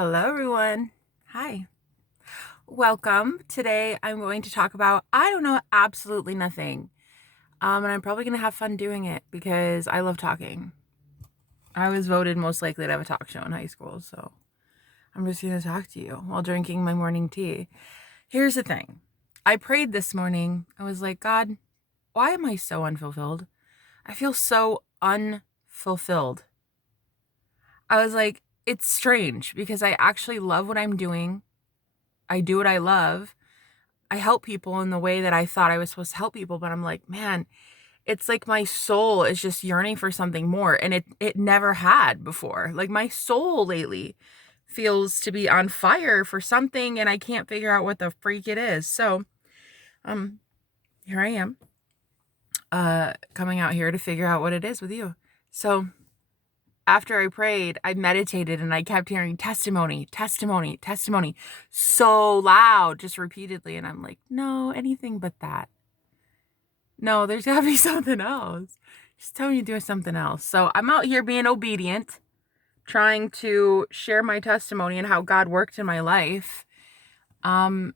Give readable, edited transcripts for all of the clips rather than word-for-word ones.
Hello, everyone. Hi. Welcome. Today, I'm going to talk about, I don't know, absolutely nothing. And I'm probably going to have fun doing it because I love talking. I was voted most likely to have a talk show in high school, so I'm just going to talk to you while drinking my morning tea. Here's the thing. I prayed this morning. I was like, God, why am I so unfulfilled? I feel so unfulfilled. I was like, it's strange because I actually love what I'm doing. I do what I love. I help people in the way that I thought I was supposed to help people, but I'm like, man, it's like my soul is just yearning for something more, and it never had before. Like my soul lately feels to be on fire for something, and I can't figure out what the freak it is. So, um here I am coming out here to figure out what it is with you. So, after I prayed, I meditated and I kept hearing testimony, testimony, testimony so loud, just repeatedly. And I'm like, no, anything but that. No, there's gotta be something else. Just tell me to do something else. So I'm out here being obedient, trying to share my testimony and how God worked in my life. Um,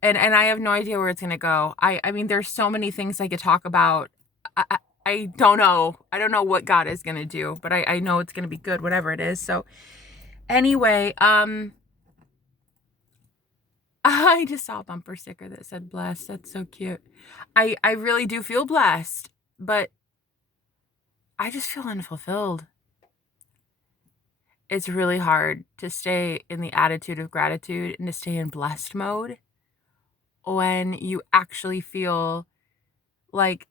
and I have no idea where it's gonna go. I mean, there's so many things I could talk about. I don't know. I don't know what God is gonna do, but I know it's gonna be good, whatever it is. So anyway, I just saw a bumper sticker that said blessed. That's so cute. I really do feel blessed, but I just feel unfulfilled. It's really hard to stay in the attitude of gratitude and to stay in blessed mode when you actually feel like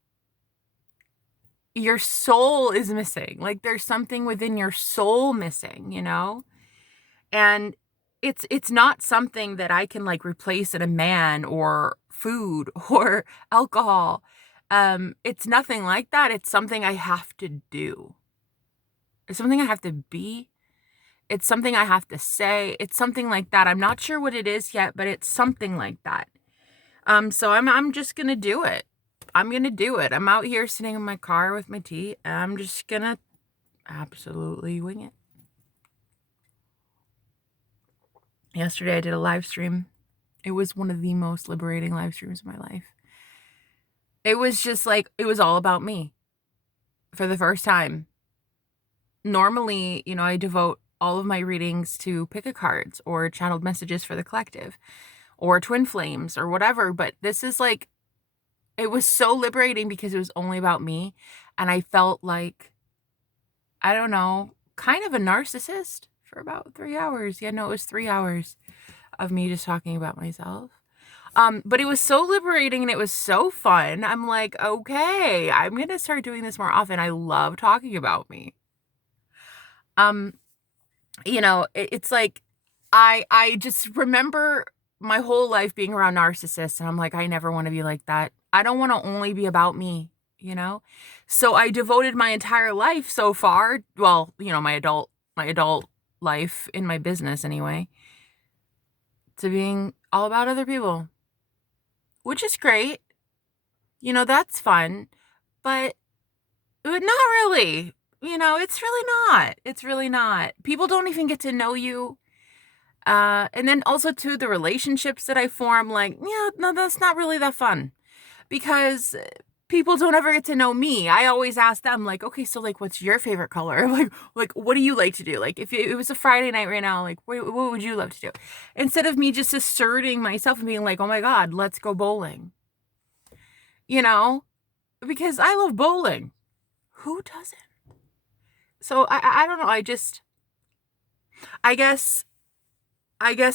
your soul is missing. Like there's something within your soul missing, you know? And it's not something that I can like replace in a man or food or alcohol. It's nothing like that. It's something I have to do. It's something I have to be. It's something I have to say. It's something like that. I'm not sure what it is yet, but it's something like that. So I'm just gonna do it. I'm gonna do it. I'm out here sitting in my car with my tea, and I'm just gonna absolutely wing it. Yesterday I did a live stream. It was one of the most liberating live streams of my life. It was just like it was all about me for the first time. Normally, I devote all of my readings to pick a cards or channeled messages for the collective or twin flames or whatever, but this is like it was so liberating because it was only about me, and I felt like, I don't know, kind of a narcissist for about 3 hours. Yeah, no, it was 3 hours of me just talking about myself. But it was so liberating and it was so fun. I'm like, "Okay, I'm gonna start doing this more often." I love talking about me. Um, it's like I just remember my whole life being around narcissists, and I'm like, I never want to be like that. I don't want to only be about me, you know? So I devoted my entire life so far, well, my adult life in my business anyway, to being all about other people, which is great. That's fun, but not really. It's really not. It's really not. People don't even get to know you. And then also too, the relationships that I form, like, yeah, no, that's not really that fun because people don't ever get to know me. I always ask them, like, okay, so like, what's your favorite color? Like, what do you like to do? Like, if it was a Friday night right now, like, what would you love to do? Instead of me just asserting myself and being like, oh my God, let's go bowling, you know, because I love bowling. Who doesn't? So I don't know. I guess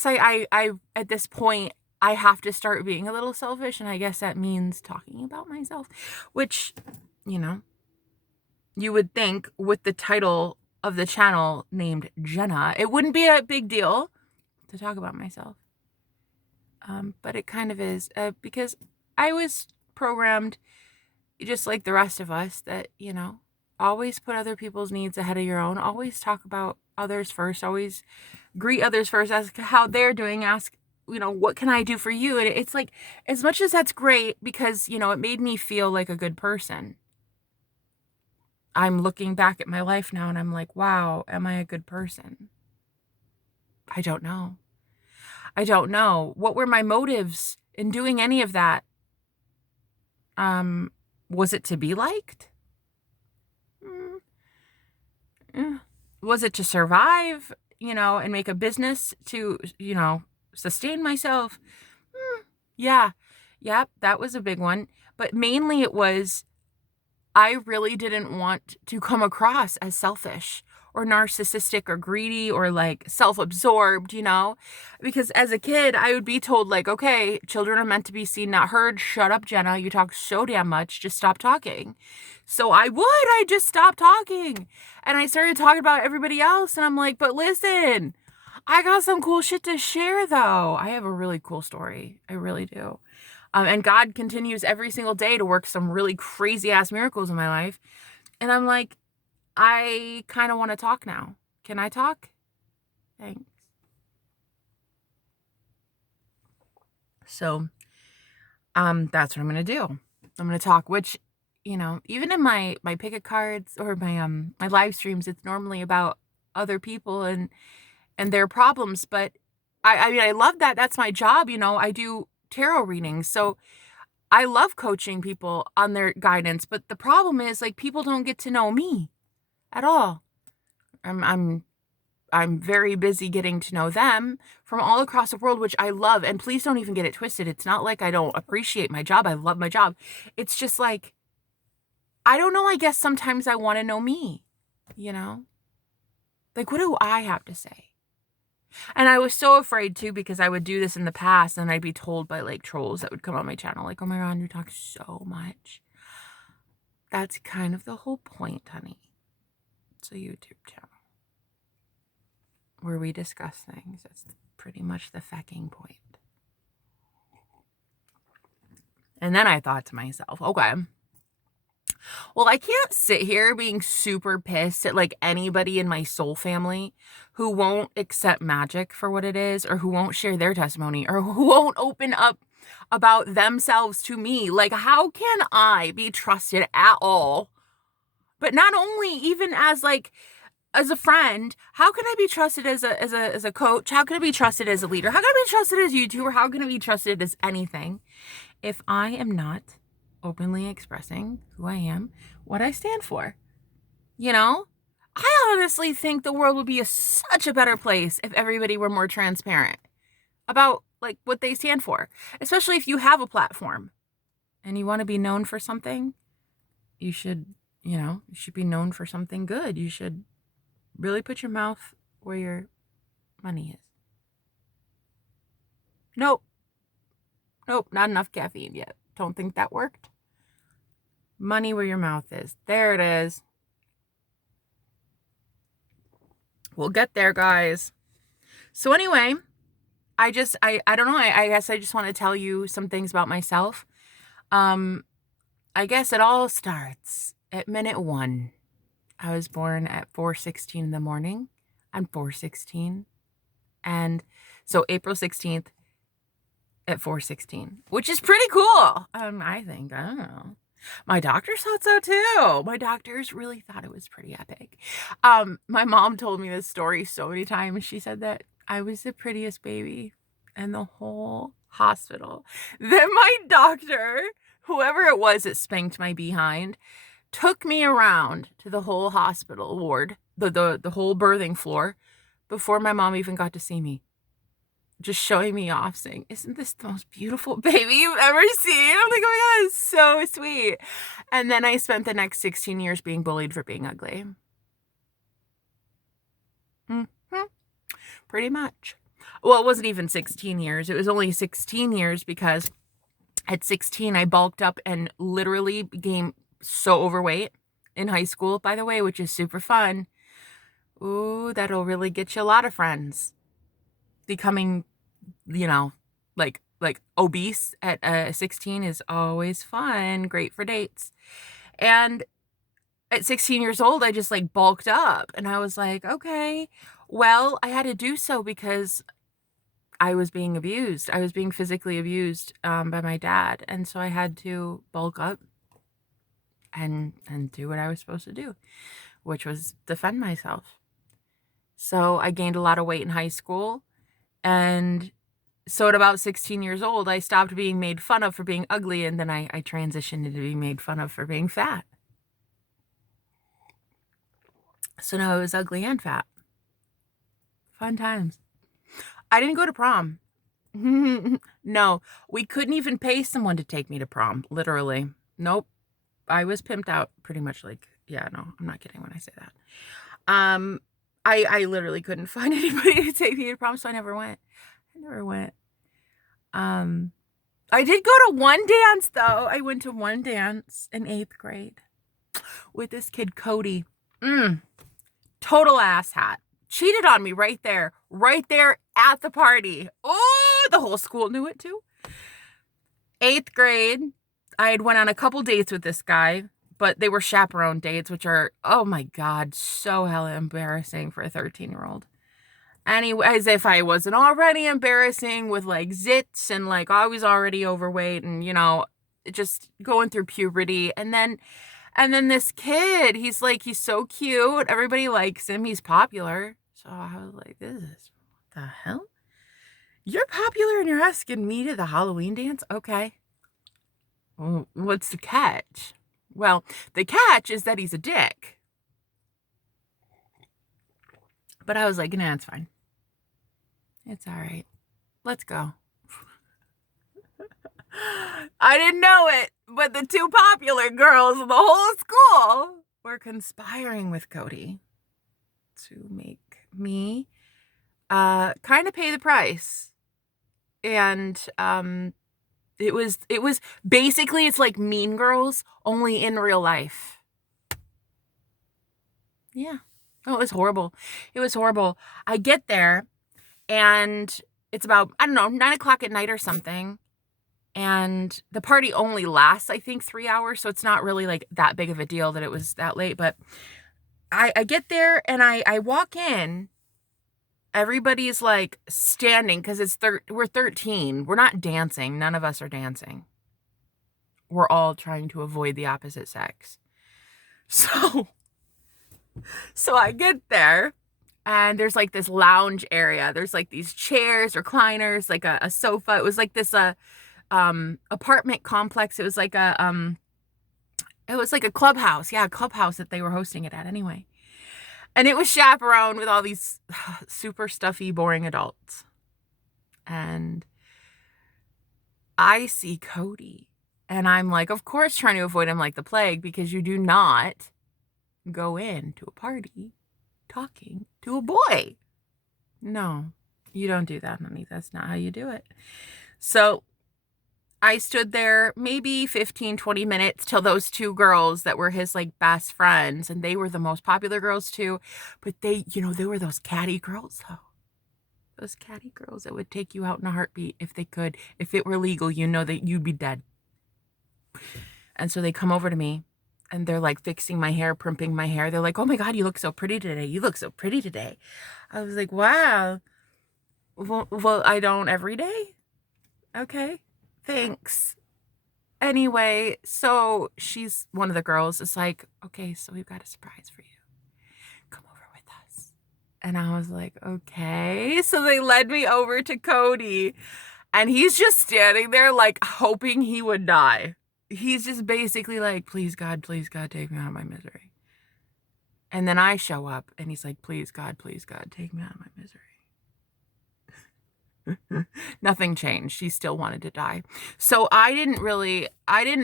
I at this point I have to start being a little selfish, and I guess that means talking about myself, which, you know, you would think with the title of the channel named Jenna, it wouldn't be a big deal to talk about myself. But it kind of is, because I was programmed just like the rest of us that, always put other people's needs ahead of your own, always talk about others first, always greet others first, ask how they're doing, ask, what can I do for you? And it's like, as much as that's great because, it made me feel like a good person. I'm looking back at my life now and I'm like, wow, am I a good person? I don't know. I don't know. What were my motives in doing any of that? Um, was it to be liked? Mm, eh. Was it to survive, and make a business to, sustain myself? Yeah. Yep, that was a big one. But mainly it was I really didn't want to come across as selfish or narcissistic or greedy or like self-absorbed, because as a kid, I would be told, like, okay, children are meant to be seen, not heard. Shut up, Jenna. You talk so damn much. Just stop talking. So I just stop talking. And I started talking about everybody else. And I'm like, but listen, I got some cool shit to share, though. I have a really cool story. I really do. And God continues every single day to work some really crazy ass miracles in my life. And I'm like, I kind of want to talk now. Can I talk? Thanks. So, that's what I'm going to do. I'm going to talk, which, even in my picket cards or my live streams, it's normally about other people and their problems. But I mean, I love that. That's my job. I do tarot readings. So I love coaching people on their guidance, but the problem is, like, people don't get to know me at all. I'm very busy getting to know them from all across the world, which I love. And please don't even get it twisted. It's not like I don't appreciate my job. I love my job. It's just like, I don't know. I guess sometimes I want to know me, you know? Like, what do I have to say? And I was so afraid too, because I would do this in the past and I'd be told by like trolls that would come on my channel, like, oh my God, you talk so much. That's kind of the whole point, honey. It's a YouTube channel where we discuss things. That's pretty much the fucking point. And then I thought to myself, okay, well, I can't sit here being super pissed at like anybody in my soul family who won't accept magic for what it is, or who won't share their testimony, or who won't open up about themselves to me. Like, how can I be trusted at all? But not only even as a friend, how can I be trusted as a coach? How can I be trusted as a leader? How can I be trusted as a YouTuber? How can I be trusted as anything if I am not openly expressing who I am, what I stand for? I honestly think the world would be such a better place if everybody were more transparent about like what they stand for, especially if you have a platform and you want to be known for something. You should be known for something good. You should really put your mouth where your money is. Nope, not enough caffeine yet. Don't think that worked. Money where your mouth is. There it is. We'll get there, guys. So anyway, I don't know. I guess I just want to tell you some things about myself. I guess it all starts at minute 1. I was born at 4:16 in the morning. I'm 4:16. And so April 16th at 4:16, which is pretty cool. I think, I don't know. My doctors thought so too. My doctors really thought it was pretty epic. My mom told me this story so many times. She said that I was the prettiest baby in the whole hospital. Then my doctor, whoever it was that spanked my behind, took me around to the whole hospital ward, the whole birthing floor, before my mom even got to see me. Just showing me off, saying, isn't this the most beautiful baby you've ever seen? I'm like, oh my God, it's so sweet. And then I spent the next 16 years being bullied for being ugly. Mm-hmm. Pretty much. Well, it wasn't even 16 years. It was only 16 years because at 16, I bulked up and literally became so overweight in high school, by the way, which is super fun. Ooh, that'll really get you a lot of friends. Becoming, like obese at 16 is always fun, great for dates. And at 16 years old, I just like bulked up, and I was like, okay, well, I had to do so because I was being abused. I was being physically abused by my dad, and so I had to bulk up and do what I was supposed to do, which was defend myself. So I gained a lot of weight in high school. And so at about 16 years old, I stopped being made fun of for being ugly. And then I transitioned into being made fun of for being fat. So now I was ugly and fat. Fun times. I didn't go to prom. No, we couldn't even pay someone to take me to prom, literally. Nope. I was pimped out pretty much like, yeah, no, I'm not kidding when I say that. I literally couldn't find anybody to take me to prom, so I never went. I did go to one dance though. I went to one dance in 8th grade with this kid, Cody. Total asshat. Cheated on me right there at the party. Oh, the whole school knew it too. 8th grade, I had went on a couple dates with this guy, but they were chaperone dates, which are, oh my God, so hella embarrassing for a 13-year-old. Anyway, as if I wasn't already embarrassing with like zits and like I was already overweight and, you know, just going through puberty. And then this kid, he's so cute. Everybody likes him. He's popular. So I was like, what the hell? You're popular and you're asking me to the Halloween dance? Okay. Well, what's the catch? Well, the catch is that he's a dick. But I was like, nah, it's fine. It's all right. Let's go. I didn't know it, but the two popular girls in the whole school were conspiring with Cody to make me kind of pay the price. And it was basically, it's like Mean Girls, only in real life. Yeah. Oh, it was horrible. It was horrible. I get there and it's about, I don't know, 9 o'clock at night or something. And the party only lasts, I think, 3 hours. So it's not really like that big of a deal that it was that late. But I get there and I walk in. Everybody's like standing because we're 13. We're not dancing. None of us are dancing. We're all trying to avoid the opposite sex. So I get there and there's like this lounge area. There's like these chairs, recliners, like a sofa. It was like this apartment complex. It was like a clubhouse. Yeah, a clubhouse that they were hosting it at anyway. And it was chaperoned with all these super stuffy, boring adults. And I see Cody. And I'm like, of course, trying to avoid him like the plague, because you do not go into a party talking to a boy. No, you don't do that, honey. That's not how you do it. So I stood there maybe 15, 20 minutes till those two girls that were his like best friends, and they were the most popular girls too, but they were those catty girls though. Those catty girls that would take you out in a heartbeat if they could. If it were legal, you know that you'd be dead. And so they come over to me and they're like fixing my hair, primping my hair. They're like, oh my God, you look so pretty today. You look so pretty today. I was like, wow. Well, I don't every day. Okay. Thanks. Anyway, so she's one of the girls is like, okay, so we've got a surprise for you. Come over with us. And I was like, okay. So they led me over to Cody and he's just standing there like hoping he would die. He's just basically like, please God, take me out of my misery. And then I show up and he's like, please God, take me out of my misery. Nothing changed. She still wanted to die. So I didn't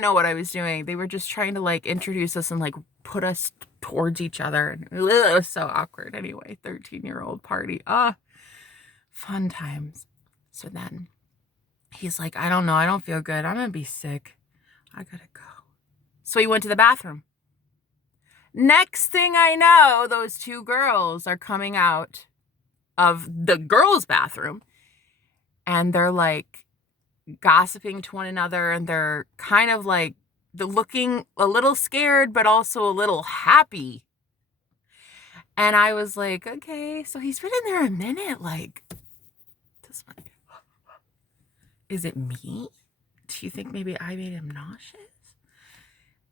know what I was doing. They were just trying to like introduce us and like put us towards each other. And it was so awkward. Anyway, 13-year-old party. Fun times. So then he's like, I don't know. I don't feel good. I'm going to be sick. I gotta go. So he went to the bathroom. Next thing I know, those two girls are coming out of the girls' bathroom and they're like gossiping to one another and they're kind of like, they're looking a little scared, but also a little happy. And I was like, okay, so he's been in there a minute. Like, this one. Is it me? Do you think maybe I made him nauseous?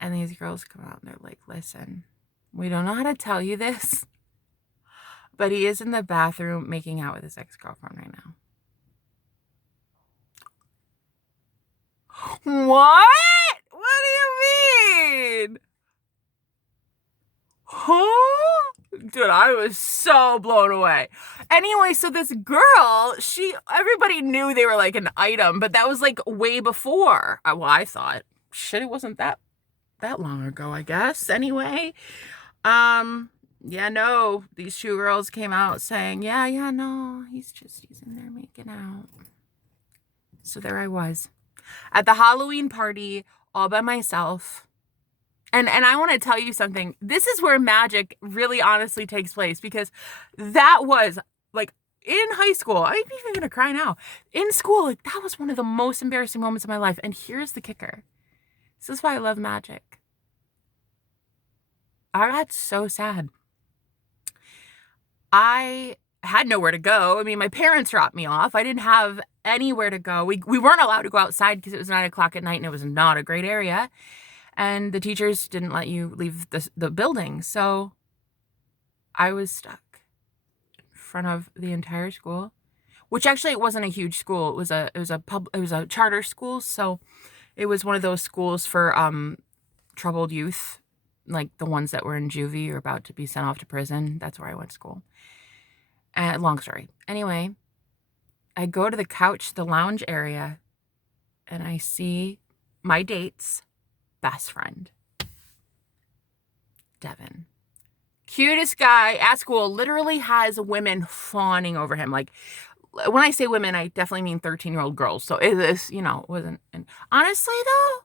And these girls come out and they're like, listen, we don't know how to tell you this, But he is in the bathroom making out with his ex-girlfriend right now. What? What do you mean? Huh? Dude, I was so blown away. Anyway, so this girl, everybody knew they were like an item, but that was like way before. Well, I thought, shit, it wasn't that long ago, I guess. Anyway, yeah, no, these two girls came out saying, yeah, no, he's in there making out. So there I was at the Halloween party all by myself. And I want to tell you something. This is where magic really honestly takes place, because that was like in high school. I'm even going to cry now. In school, like, that was one of the most embarrassing moments of my life. And here's the kicker. This is why I love magic. I got so sad. I had nowhere to go. I mean, my parents dropped me off. I didn't have anywhere to go. We weren't allowed to go outside because it was 9 o'clock at night and it was not a great area. And the teachers didn't let you leave the building. So I was stuck in front of the entire school, which actually it wasn't a huge school. It was a charter school. So it was one of those schools for troubled youth, like the ones that were in juvie or about to be sent off to prison. That's where I went to school. Long story. Anyway, I go to the couch, the lounge area, and I see my date's best friend, Devin. Cutest guy at school, literally has women fawning over him. Like, when I say women, I definitely mean 13-year-old girls. So this, wasn't. And honestly, though,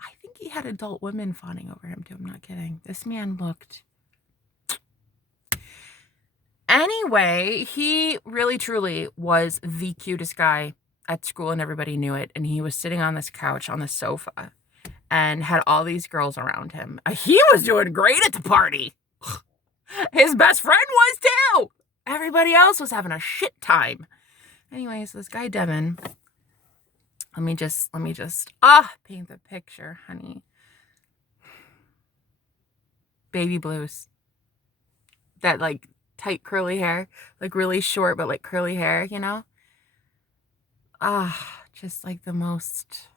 I think he had adult women fawning over him, too. I'm not kidding. This man looked... Anyway, he really, truly was the cutest guy at school, and everybody knew it. And he was sitting on this couch on the sofa and had all these girls around him. He was doing great at the party. His best friend was too. Everybody else was having a shit time. Anyways, this guy Devin, let me just paint the picture, honey. Baby blues. That like tight curly hair, like really short but like curly hair, just like the most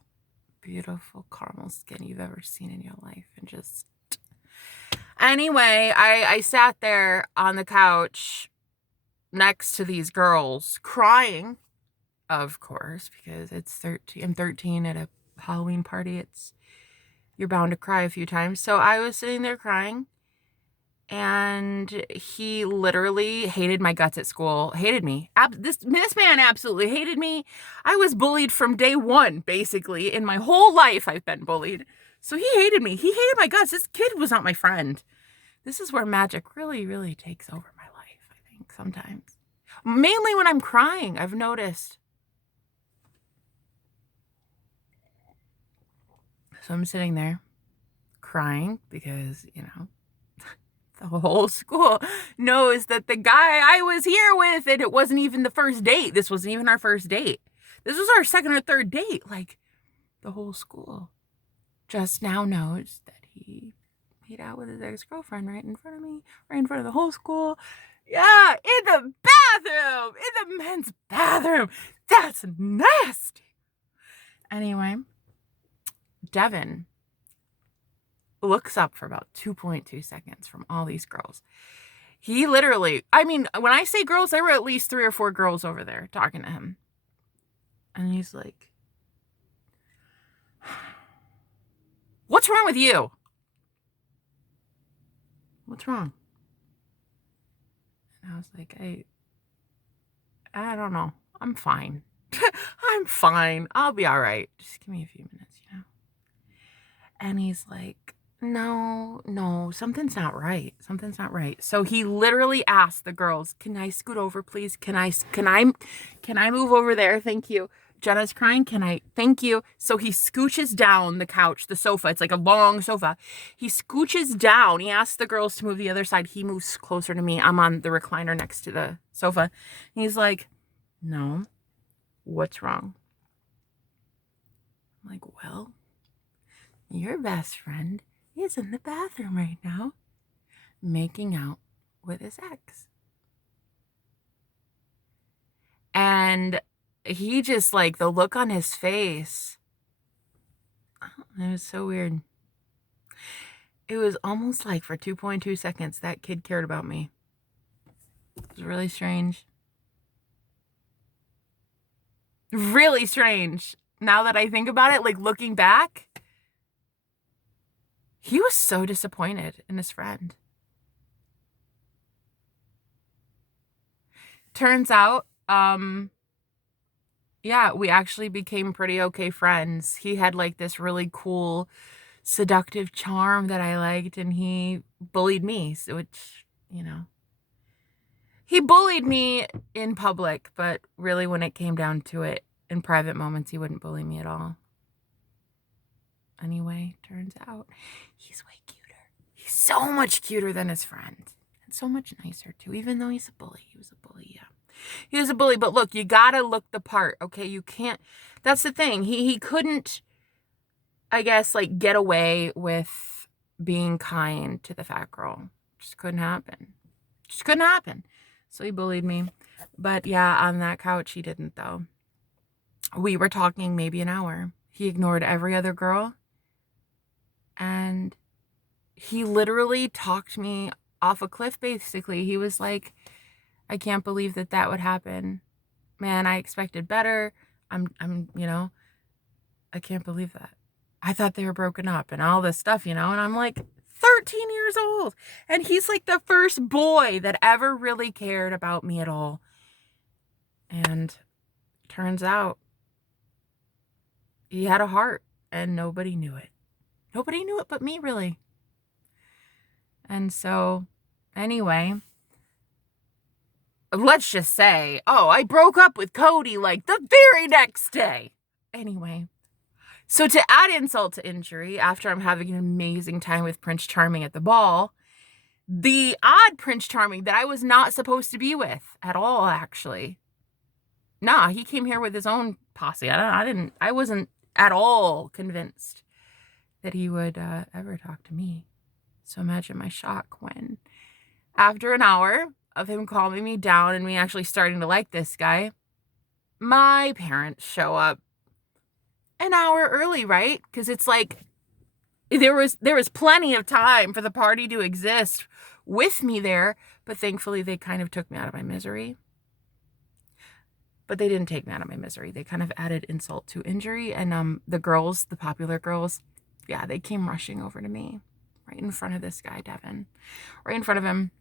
beautiful caramel skin you've ever seen in your life. And just anyway, I sat there on the couch next to these girls crying, of course, because I'm 13 at a Halloween party. You're bound to cry a few times. So I was sitting there crying, and he literally hated my guts at school. Hated me. This man absolutely hated me. I was bullied from day one, basically. In my whole life, I've been bullied. So he hated me. He hated my guts. This kid was not my friend. This is where magic really, really takes over my life, I think, sometimes. Mainly when I'm crying, I've noticed. So I'm sitting there crying because, the whole school knows that the guy I was here with, and it wasn't even the first date. This wasn't even our first date. This was our second or third date. Like, the whole school just now knows that he made out with his ex-girlfriend right in front of me, right in front of the whole school. Yeah, in the bathroom, in the men's bathroom. That's nasty. Anyway, Devin looks up for about 2.2 seconds from all these girls. He literally, when I say girls, there were at least 3 or 4 girls over there talking to him. And he's like, "What's wrong with you? What's wrong?" And I was like, I don't know. I'm fine. I'm fine. I'll be all right. Just give me a few minutes, And he's like, no, something's not right. Something's not right. So he literally asked the girls, "Can I scoot over, please? Can I move over there? Thank you." Jenna's crying. Thank you. So he scooches down the couch, the sofa. It's like a long sofa. He scooches down. He asks the girls to move the other side. He moves closer to me. I'm on the recliner next to the sofa. And he's like, "No, what's wrong?" I'm like, "Well, your best friend is in the bathroom right now making out with his ex." And he just, like, the look on his face, it was so weird. It was almost like for 2.2 seconds that kid cared about me. It was really strange. Really strange. Now that I think about it, like, looking back, he was so disappointed in his friend. Turns out, yeah, we actually became pretty okay friends. He had, like, this really cool, seductive charm that I liked, and he bullied me, so which, he bullied me in public, but really when it came down to it, in private moments, he wouldn't bully me at all. Anyway, turns out he's way cuter. He's so much cuter than his friend. And so much nicer, too, even though he's a bully. He was a bully, yeah. He was a bully, but look, you gotta look the part, okay? You can't, that's the thing. He couldn't, I guess, like, get away with being kind to the fat girl. Just couldn't happen. Just couldn't happen. So he bullied me. But yeah, on that couch, he didn't, though. We were talking maybe an hour. He ignored every other girl. And he literally talked me off a cliff, basically. He was like, I can't believe that would happen. Man, I expected better. I can't believe that. I thought they were broken up and all this stuff, and I'm like 13 years old. And he's like the first boy that ever really cared about me at all. And turns out he had a heart and nobody knew it. Nobody knew it but me, really. And so, anyway, let's just say, I broke up with Cody like the very next day. Anyway, so to add insult to injury, after I'm having an amazing time with Prince Charming at the ball, the odd Prince Charming that I was not supposed to be with at all, actually. Nah, he came here with his own posse. I wasn't at all convinced that he would ever talk to me. So imagine my shock when, after an hour of him calming me down and me actually starting to like this guy, my parents show up an hour early, right? Because it's like there was plenty of time for the party to exist with me there, but thankfully they kind of took me out of my misery. But they didn't take me out of my misery. They kind of added insult to injury, and the girls, the popular girls, yeah, they came rushing over to me right in front of this guy, Devin, right in front of him.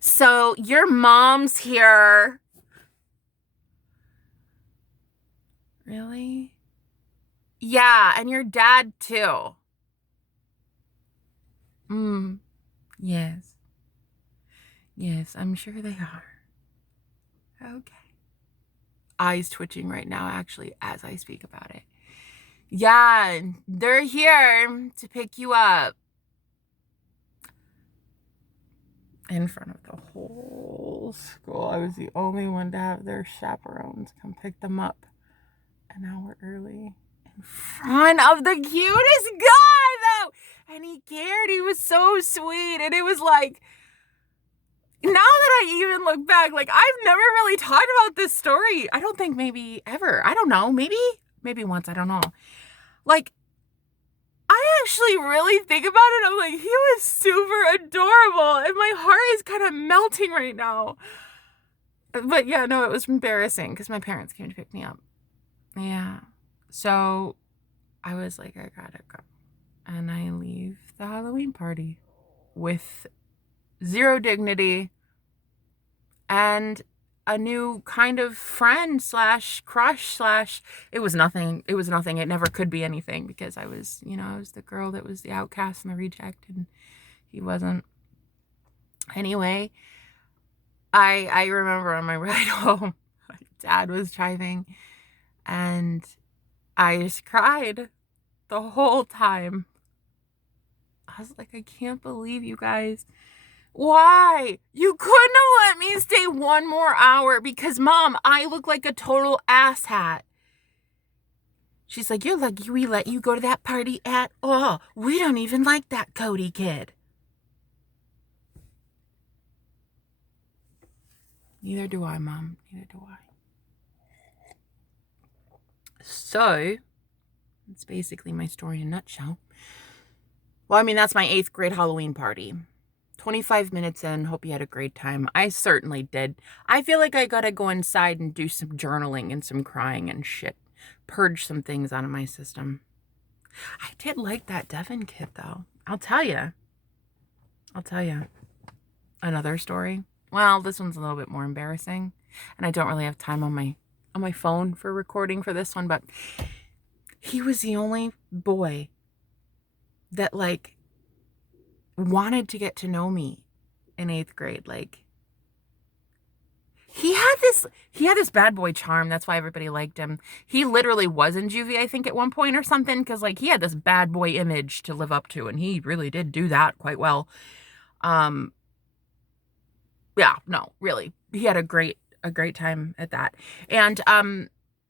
So your mom's here. Really? Yeah, and your dad too. Yes. Yes, I'm sure they are. Okay. Eyes twitching right now, actually, as I speak about it. Yeah, they're here to pick you up. In front of the whole school. I was the only one to have their chaperones come pick them up an hour early. In front of the cutest guy, though! And he cared. He was so sweet. And it was like, now that I even look back, like, I've never really talked about this story. I don't think maybe ever. I don't know. Maybe once. I don't know. Like, I actually really think about it. I'm like, he was super adorable. And my heart is kind of melting right now. But yeah, no, it was embarrassing because my parents came to pick me up. Yeah. So I was like, I gotta go. And I leave the Halloween party with zero dignity and a new kind of friend / crush / it was nothing. It never could be anything because I was, I was the girl that was the outcast and the reject, and he wasn't. Anyway, I remember on my ride home, my dad was driving, and I just cried the whole time. I was like, I can't believe you guys. Why? You couldn't have let me stay one more hour because, Mom, I look like a total asshat. She's like, you're lucky we let you go to that party at all. We don't even like that Cody kid. Neither do I, Mom. Neither do I. So that's basically my story in a nutshell. Well, I mean, that's my 8th grade Halloween party. 25 minutes in, hope you had a great time. I certainly did. I feel like I gotta go inside and do some journaling and some crying and shit. Purge some things out of my system. I did like that Devin kid, though. I'll tell you. Another story. Well, this one's a little bit more embarrassing, and I don't really have time on my phone for recording for this one, but he was the only boy that like wanted to get to know me in 8th grade. Like he had this bad boy charm. That's why everybody liked him. He literally was in juvie, I think, at one point or something, because like he had this bad boy image to live up to, and he really did do that quite well. Yeah, no, really. He had a great time at that. And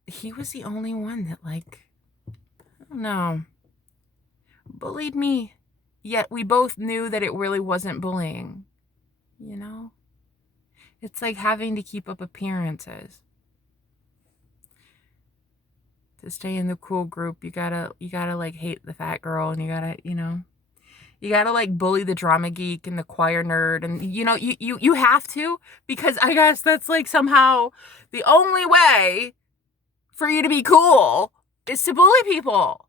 he was the only one that like, I don't know, bullied me. Yet we both knew that it really wasn't bullying, you know? It's like having to keep up appearances. To stay in the cool group, you gotta like hate the fat girl, and you gotta like bully the drama geek and the choir nerd, and you have to, because I guess that's like somehow the only way for you to be cool is to bully people.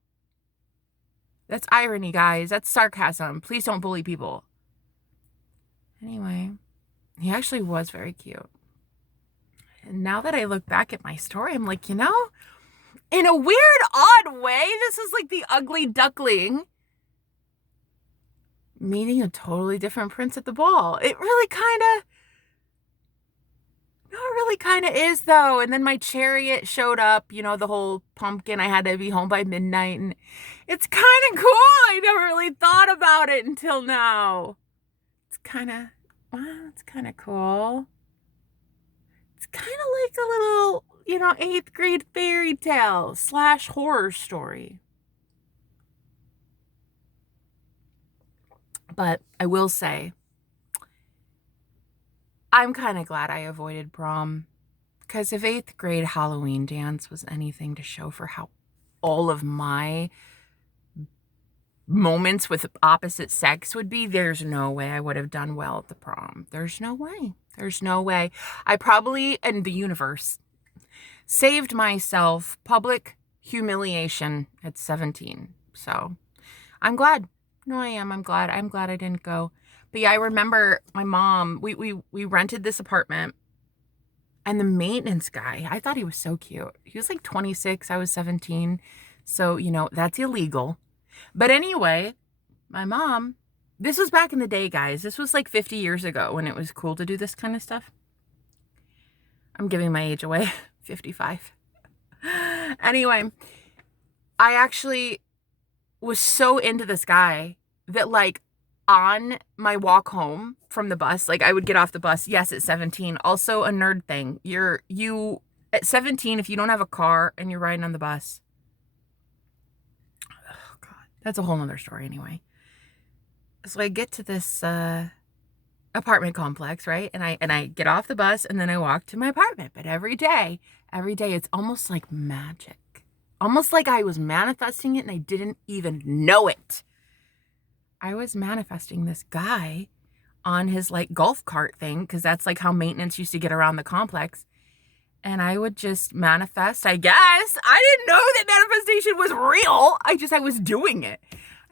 That's irony, guys. That's sarcasm. Please don't bully people. Anyway, he actually was very cute. And now that I look back at my story, I'm like, in a weird, odd way, this is like the ugly duckling meeting a totally different prince at the ball. It really kind of is, though. And then my chariot showed up, the whole pumpkin. I had to be home by midnight, and it's kind of cool. I never really thought about it until now. It's kind of cool. It's kind of like a little, 8th grade fairy tale / horror story. But I will say, I'm kind of glad I avoided prom, because if 8th grade Halloween dance was anything to show for how all of my moments with opposite sex would be, there's no way I would have done well at the prom. There's no way. I probably, and the universe, saved myself public humiliation at 17. So I'm glad. No, I am. I'm glad I didn't go. But yeah, I remember my mom, we rented this apartment, and the maintenance guy, I thought he was so cute. He was like 26, I was 17. So, that's illegal. But anyway, my mom, this was back in the day, guys. This was like 50 years ago when it was cool to do this kind of stuff. I'm giving my age away, 55. Anyway, I actually was so into this guy that like on my walk home from the bus, like I would get off the bus, yes, at 17, also a nerd thing. You at 17, if you don't have a car and you're riding on the bus, oh God, that's a whole nother story anyway. So I get to this apartment complex, right? And I get off the bus, and then I walk to my apartment. But every day, it's almost like magic. Almost like I was manifesting it and I didn't even know it. I was manifesting this guy on his like golf cart thing, because that's like how maintenance used to get around the complex. And I would just manifest, I guess. I didn't know that manifestation was real. I was doing it.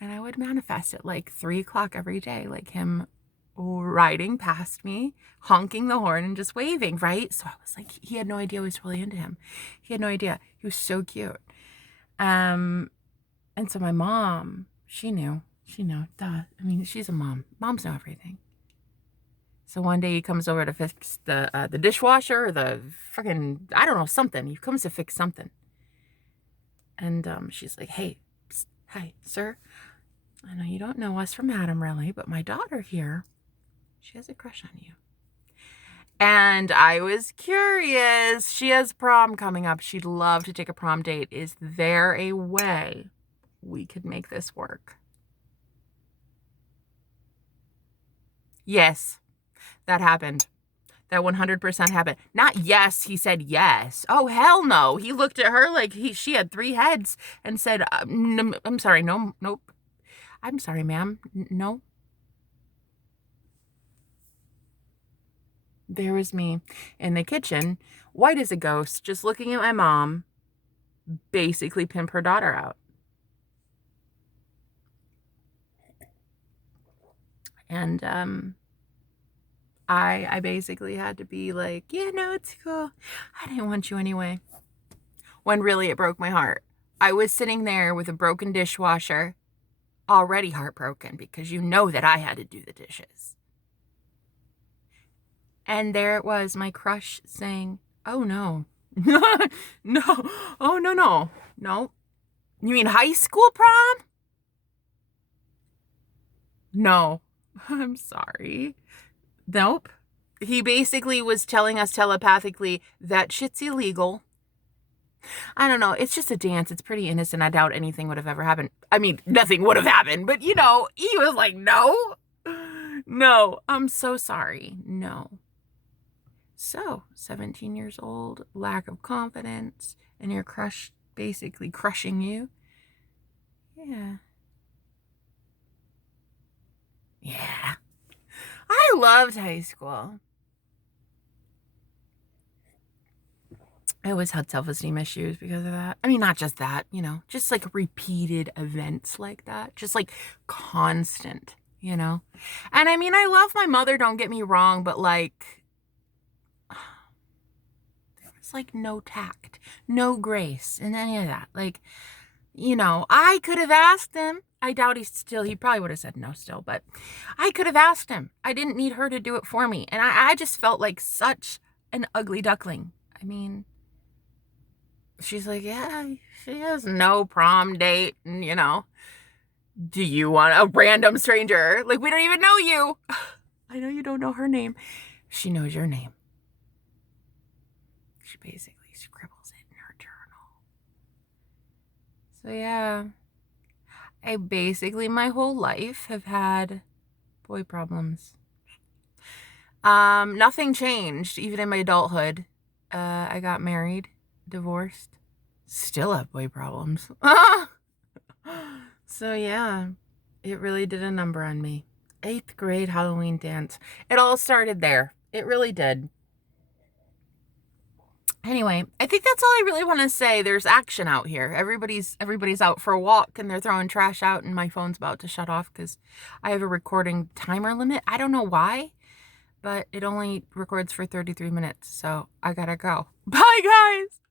And I would manifest at like 3:00 every day, like him riding past me, honking the horn and just waving, right? So I was like, he had no idea I was really into him. He had no idea. He was so cute. And so my mom, she knew, duh. I mean, she's a mom. Moms know everything. So one day he comes over to fix the dishwasher, or the fucking, I don't know, something. He comes to fix something. And she's like, hey, psst, hi, sir. I know you don't know us from Adam, really, but my daughter here, she has a crush on you. And I was curious. She has prom coming up. She'd love to take a prom date. Is there a way we could make this work? Yes, that happened. That 100% happened. Not yes, he said yes. Oh, hell no. He looked at her like she had 3 heads and said, I'm sorry, no, nope. I'm sorry, ma'am. No. There was me in the kitchen, white as a ghost, just looking at my mom basically pimp her daughter out. And I basically had to be like, yeah, no, it's cool. I didn't want you anyway. When really it broke my heart. I was sitting there with a broken dishwasher, already heartbroken because you know that I had to do the dishes. And there it was, my crush saying, oh no. No. Oh no, no. No. You mean high school prom? No. I'm sorry. Nope. He basically was telling us telepathically that shit's illegal. I don't know. It's just a dance. It's pretty innocent. I doubt anything would have ever happened. I mean, nothing would have happened, but he was like, no, no, I'm so sorry. No. So, 17 years old, lack of confidence, and your crush basically crushing you. Yeah. Yeah. I loved high school. I always had self-esteem issues because of that. I mean, not just that, just like repeated events like that, just like constant, And I mean, I love my mother, don't get me wrong, but like, there was like no tact, no grace in any of that. Like, I could have asked him. I doubt he probably would have said no still, but I could have asked him. I didn't need her to do it for me. And I just felt like such an ugly duckling. I mean, she's like, yeah, she has no prom date. And, do you want a random stranger? Like, we don't even know you. I know you don't know her name. She knows your name. She basically scribbles it in her journal. So, yeah. I basically my whole life have had boy problems. Nothing changed, even in my adulthood. I got married, divorced, still have boy problems. So yeah, it really did a number on me. 8th grade Halloween dance. It all started there. It really did. Anyway, I think that's all I really want to say. There's action out here. Everybody's out for a walk and they're throwing trash out and my phone's about to shut off because I have a recording timer limit. I don't know why, but it only records for 33 minutes. So I gotta go. Bye, guys.